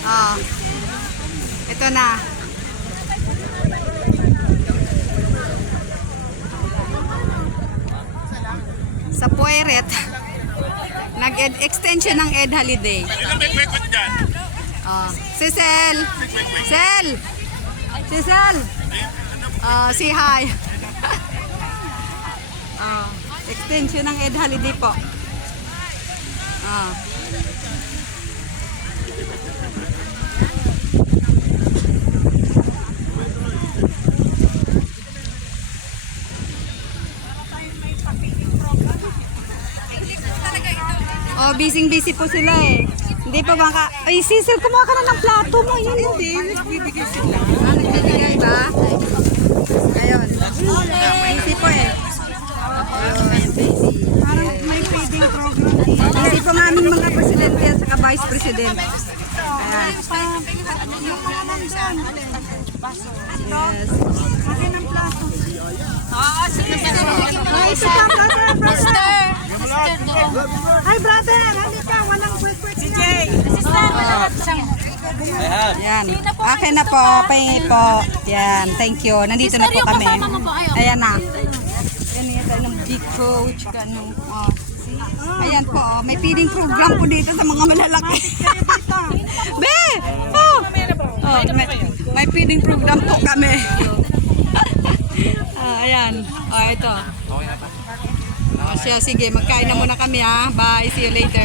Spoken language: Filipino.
Oh. Ito na. Sa Pueret, nag-extension ng Ed Holiday. Oh. Si Sel. Sel. Si Sel. Si hi. Oh. Extension ng Ed Holiday po. Oh. Oh, busy po sila eh. Hindi pa baka... Ay, Cecil, kumuha ka na ng plato mo. Yun. Hindi, nagbibigay sila. Nagbibigay ba? Ayun. Busy po eh. Ayun, busy. Parang may feeding program. Busy po nga aming mga presidente at saka vice president. Ayan. Yung mga nandun. Yes. Lagyan ng plato. Ay, ito pa, brother. Hi brother, halika, walang kwek-kwek niya. Yan, akin na po, pahingi po. Yan, thank you. Nandito na po kami. Ayan na. Ganyan tayo ng big coach. Ayan po, may feeding program po dito sa mga malalaki. Be! May feeding program po kami. Ayan, ito. Siya, sige, magkain na muna kami ha. Bye, see you later.